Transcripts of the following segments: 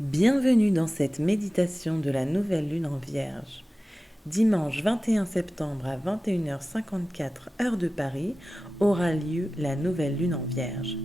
Bienvenue dans cette méditation de la nouvelle lune en Vierge. Dimanche 21 septembre à 21h54 heure de Paris aura lieu la nouvelle lune en Vierge.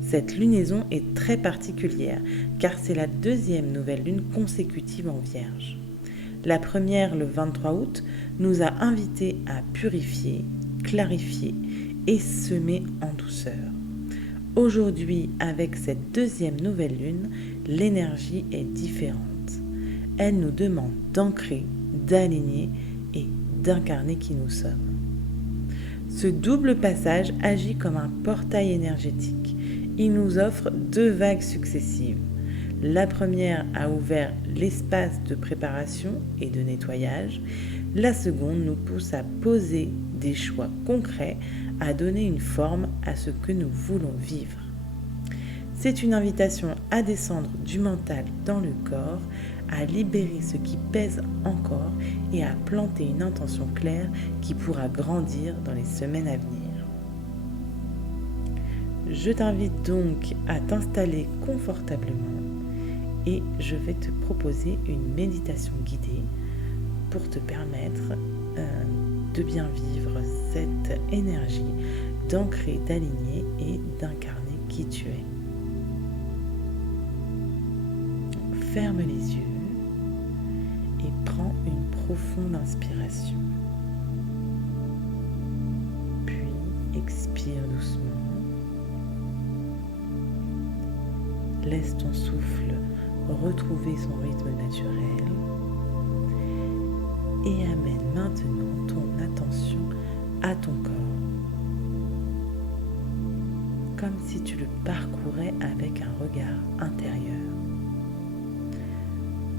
Cette lunaison est très particulière car c'est la deuxième nouvelle lune consécutive en Vierge. La première, le 23 août, nous a invités à purifier, clarifier et semer en douceur. Aujourd'hui, avec cette deuxième nouvelle lune, l'énergie est différente. Elle nous demande d'ancrer, d'aligner et d'incarner qui nous sommes. Ce double passage agit comme un portail énergétique. Il nous offre deux vagues successives. La première a ouvert l'espace de préparation et de nettoyage. La seconde nous pousse à poser des choix concrets, à donner une forme à ce que nous voulons vivre. C'est une invitation à descendre du mental dans le corps, à libérer ce qui pèse encore et à planter une intention claire qui pourra grandir dans les semaines à venir. Je t'invite donc à t'installer confortablement et je vais te proposer une méditation guidée pour te permettre de bien vivre cette énergie, d'ancrer, d'aligner et d'incarner qui tu es. Ferme les yeux et prends une profonde inspiration. Puis expire doucement. Laisse ton souffle retrouver son rythme naturel et amène maintenant ton attention à ton corps, comme si tu le parcourais avec un regard intérieur.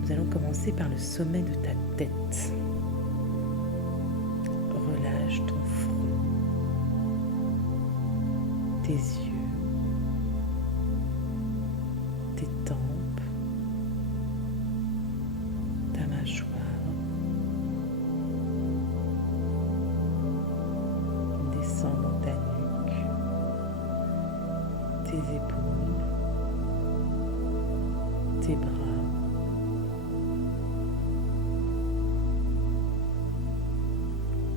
Nous allons commencer par le sommet de ta tête. Relâche ton front, tes yeux, tes tempes, ta mâchoire. Descends dans ta nuque, tes épaules, tes bras.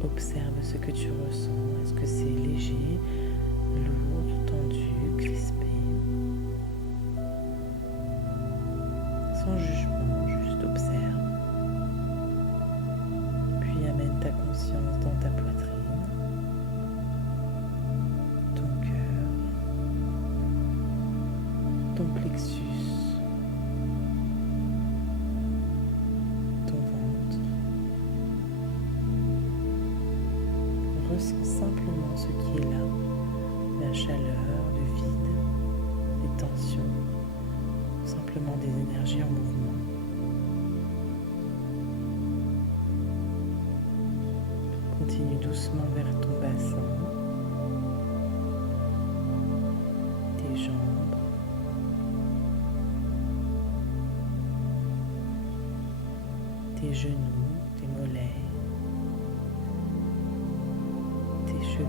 Observe ce que tu ressens. Est-ce que c'est léger, lourd, tendu, crispé? Sans jugement, juste observe. Puis amène ta conscience dans ta poitrine, ton cœur, ton plexus, ton ventre. Ressens simplement ce qui est là, la chaleur, le vide, les tensions, simplement des énergies en mouvement. Continue doucement vers ton bassin, tes jambes, tes genoux, tes mollets, tes chevilles,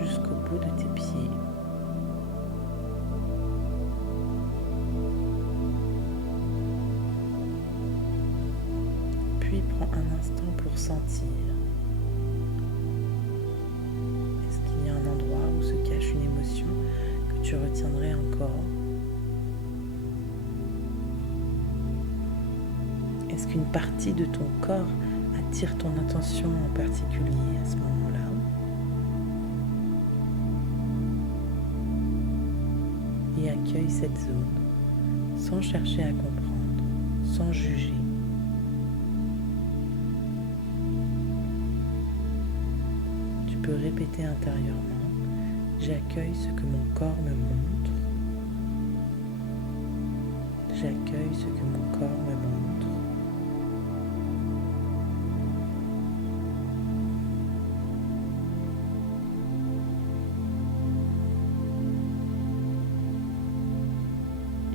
jusqu'au bout de tes pieds. Puis prends un instant pour sentir. Est-ce qu'il y a un endroit où se cache une émotion que tu retiendrais encore? Est-ce qu'une partie de ton corps attire ton attention en particulier à ce moment-là? Et accueille cette zone sans chercher à comprendre, sans juger. Tu peux répéter intérieurement: j'accueille ce que mon corps me montre. J'accueille ce que mon corps me montre.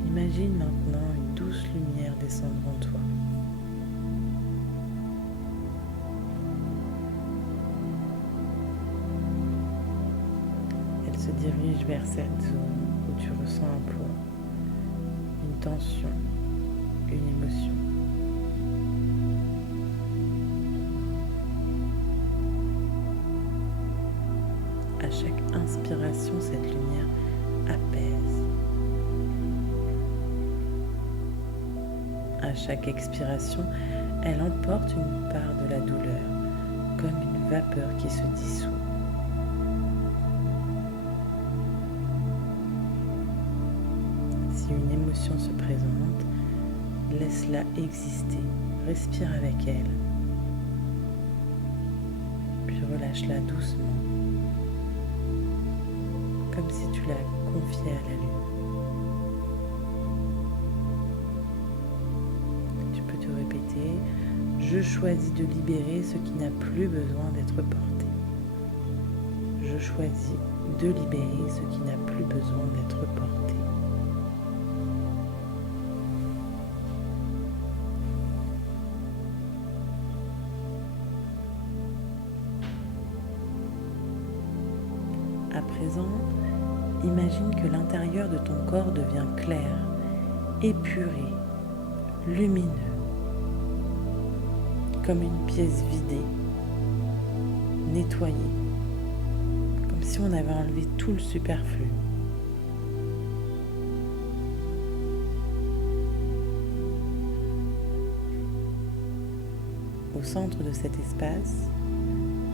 Imagine maintenant une douce lumière descendre en toi. Elle se dirige vers cette zone où tu ressens un poids. tension, une émotion. À chaque inspiration, cette lumière apaise. À chaque expiration, elle emporte une part de la douleur, comme une vapeur qui se dissout. Si une émotion se présente, laisse-la exister, respire avec elle, puis relâche-la doucement, comme si tu la confiais à la lune. Tu peux te répéter, je choisis de libérer ce qui n'a plus besoin d'être porté. Je choisis de libérer ce qui n'a plus besoin d'être porté. À présent, imagine que l'intérieur de ton corps devient clair, épuré, lumineux, comme une pièce vidée, nettoyée, comme si on avait enlevé tout le superflu. Au centre de cet espace,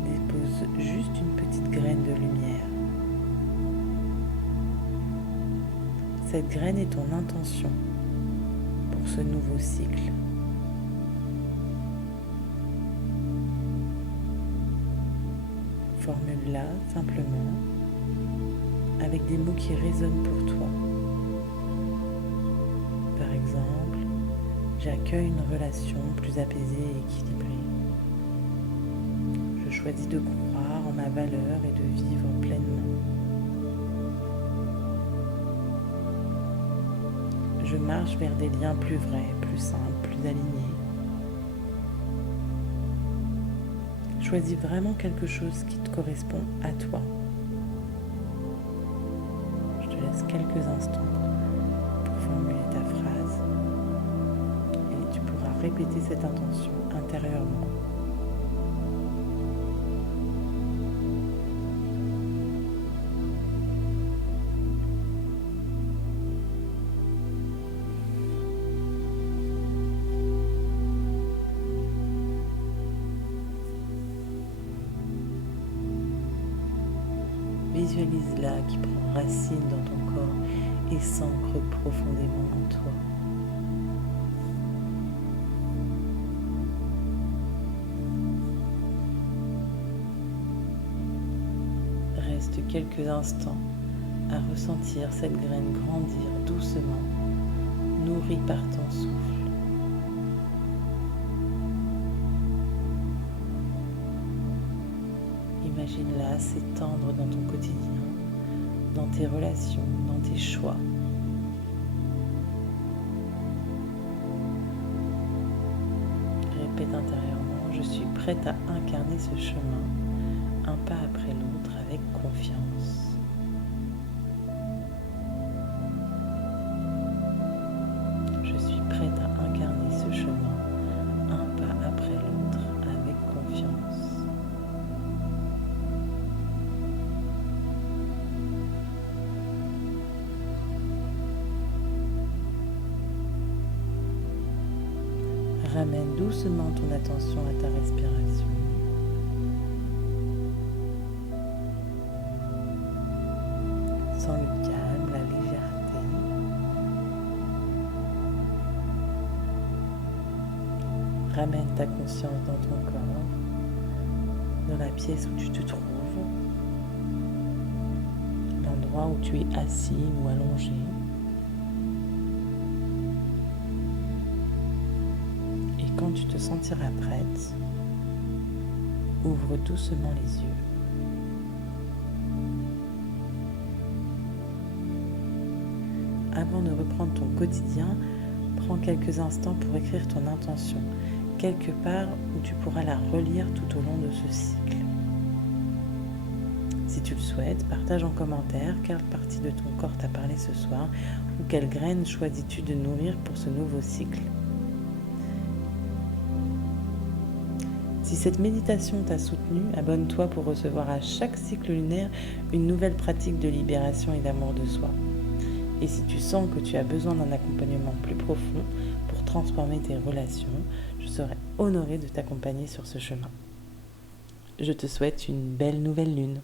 dépose juste une petite graine de lumière. Cette graine est ton intention pour ce nouveau cycle. Formule-la simplement avec des mots qui résonnent pour toi. Par exemple, j'accueille une relation plus apaisée et équilibrée. Je choisis de croire en ma valeur et de vivre pleinement. Je marche vers des liens plus vrais, plus simples, plus alignés. Choisis vraiment quelque chose qui te correspond à toi. Je te laisse quelques instants pour formuler ta phrase et tu pourras répéter cette intention intérieurement. Visualise-la qui prend racine dans ton corps et s'ancre profondément en toi. Reste quelques instants à ressentir cette graine grandir doucement, nourrie par ton souffle. Imagine-la s'étendre dans ton quotidien, dans tes relations, dans tes choix. Répète intérieurement, je suis prête à incarner ce chemin, un pas après l'autre, avec confiance. Je suis prête à incarner ce chemin, un pas après l'autre, avec confiance. Ramène doucement ton attention à ta respiration. Sens le calme, la légèreté. Ramène ta conscience dans ton corps, dans la pièce où tu te trouves, l'endroit où tu es assis ou allongé. Quand tu te sentiras prête, ouvre doucement les yeux. Avant de reprendre ton quotidien, prends quelques instants pour écrire ton intention, quelque part où tu pourras la relire tout au long de ce cycle. Si tu le souhaites, partage en commentaire quelle partie de ton corps t'a parlé ce soir Ou quelle graine choisis-tu de nourrir pour ce nouveau cycle? Si cette méditation t'a soutenu, abonne-toi pour recevoir à chaque cycle lunaire une nouvelle pratique de libération et d'amour de soi. Et si tu sens que tu as besoin d'un accompagnement plus profond pour transformer tes relations, je serai honorée de t'accompagner sur ce chemin. Je te souhaite une belle nouvelle lune.